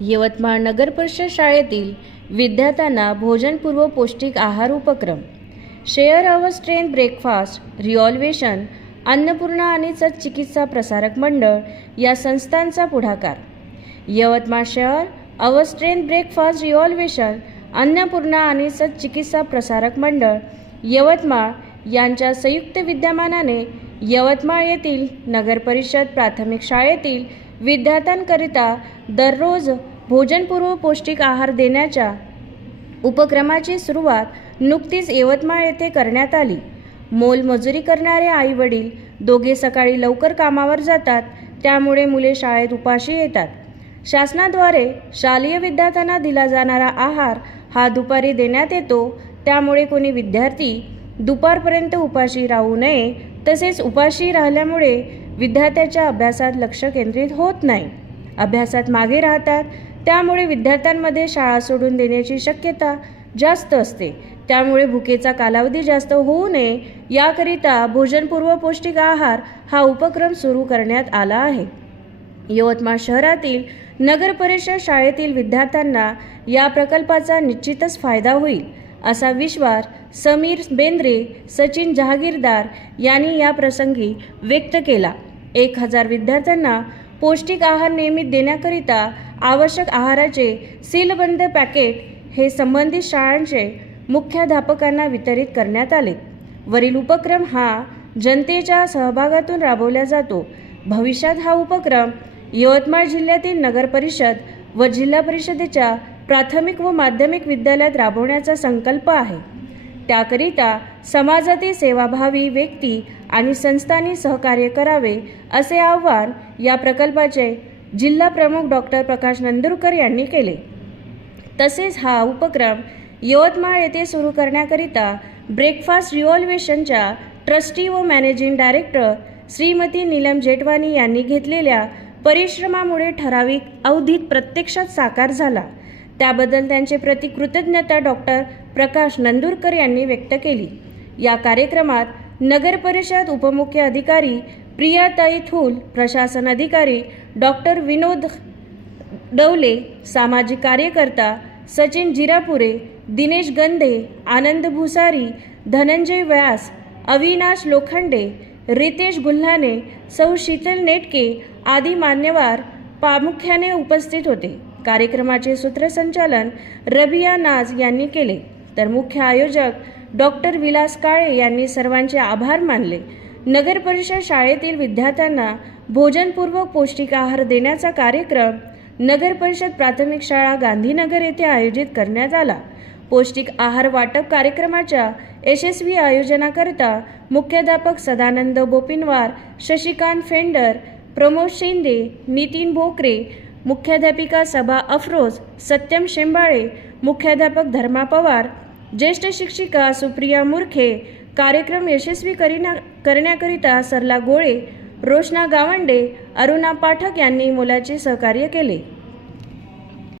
यवतमाळ नगर परिषद शाळेतील विद्यार्थ्यांना भोजनपूर्व पौष्टिक आहार उपक्रम, share our strength breakfast revolution, Annapurna आणि सत चिकित्सा प्रसारक मंडळ या संस्थांचा पुढाकार. यवतमाळ शहर our strength breakfast revolution, Annapurna आणि सत चिकित्सा प्रसारक मंडळ यवतमाळ यांच्या संयुक्त विद्यमानाने यवतमाळ येथील नगर परिषद प्राथमिक शाळेतील विद्यार्थ्यांकरिता दररोज भोजनपूर्व पौष्टिक आहार देण्याच्या उपक्रमाची सुरुवात नुकतीच यवतमाळ येथे करण्यात आली. मोलमजुरी करणारे आई वडील दोघे सकाळी लवकर कामावर जातात, त्यामुळे मुले शाळेत उपाशी येतात. शासनाद्वारे शालेय विद्यार्थ्यांना दिला जाणारा आहार हा दुपारी देण्यात येतो, त्यामुळे कोणी विद्यार्थी दुपारपर्यंत उपाशी राहू नये. तसेच उपाशी राहिल्यामुळे विद्यार्थ्याच्या अभ्यासात लक्ष केंद्रित होत नाही, अभ्यासात मागे राहतात. त्यामुळे विद्यार्थ्यांमध्ये शाळा सोडून देण्याची शक्यता जास्त असते. त्यामुळे भुकेचा कालावधी जास्त होऊ नये याकरिता भोजनपूर्व पौष्टिक आहार हा उपक्रम सुरू करण्यात आला आहे. यवतमाळ शहरातील नगर परिषद शाळेतील विद्यार्थ्यांना या प्रकल्पाचा निश्चितच फायदा होईल असा विश्वास समीर बेंद्रे, सचिन जहागीरदार यांनी या प्रसंगी व्यक्त केला. 1000 विद्यार्थ्यांना पौष्टिक आहार नियमित देण्याकरिता आवश्यक आहाराचे सीलबंद पॅकेट हे संबंधित शाळांचे मुख्याध्यापकांना वितरित करण्यात आले. वरील उपक्रम हा जनतेच्या सहभागातून राबवला जातो. भविष्यात हा उपक्रम यवतमाळ जिल्ह्यातील नगर परिषद व जिल्हा परिषदेच्या प्राथमिक व माध्यमिक विद्यालयात राबवण्याचा संकल्प आहे. त्याकरिता समाजातील सेवाभावी व्यक्ती आणि संस्थांनी सहकार्य करावे असे आवाहन या प्रकल्पाचे जिल्हा प्रमुख डॉक्टर प्रकाश नंदुरकर यांनी केले. तसेच हा उपक्रम यवतमाळ येथे सुरू करण्याकरिता ब्रेकफास्ट रिओल्वेशनच्या ट्रस्टी व मॅनेजिंग डायरेक्टर श्रीमती नीलम जेठवानी यांनी घेतलेल्या परिश्रमामुळे ठराविक अवधीत प्रत्यक्षात साकार झाला. त्याबद्दल त्यांचे प्रति कृतज्ञता डॉक्टर प्रकाश नंदुरकर यांनी व्यक्त केली. या कार्यक्रमात नगर परिषद उपमुख्य अधिकारी प्रियाताई थूल, प्रशासन अधिकारी डॉक्टर विनोद डवले, सामाजिक कार्यकर्ता सचिन जिरापुरे, दिनेश गंधे, आनंद भुसारी, धनंजय व्यास, अविनाश लोखंडे, रितेश गुल्हाने, सौ शीतल नेटके आदी मान्यवर प्रामुख्याने उपस्थित होते. कार्यक्रमाचे सूत्रसंचालन रबिया नाज यांनी केले, तर मुख्य आयोजक डॉक्टर विलास काळे यांनी सर्वांचे आभार मानले. नगर परिषद शाळेतील विद्यार्थ्यांना भोजनपूर्वक पौष्टिक आहार देण्याचा कार्यक्रम नगर परिषद प्राथमिक शाळा गांधीनगर येथे आयोजित करण्यात आला. पौष्टिक आहार वाटप कार्यक्रमाच्या यशस्वी आयोजनाकरता मुख्याध्यापक सदानंद बोपिनवार, शशिकांत फेंडर, प्रमोद शिंदे, नितीन भोकरे, मुख्याध्यापिका सबा अफरोज, सत्यम शेंबाळे, मुख्याध्यापक धर्मा पवार, ज्येष्ठ शिक्षिका सुप्रिया मुरखे, कार्यक्रम यशस्वी करण्याकरिता सरला गोळे, रोशना गावंडे, अरुणा पाठक यांनी मोलाचे सहकार्य केले.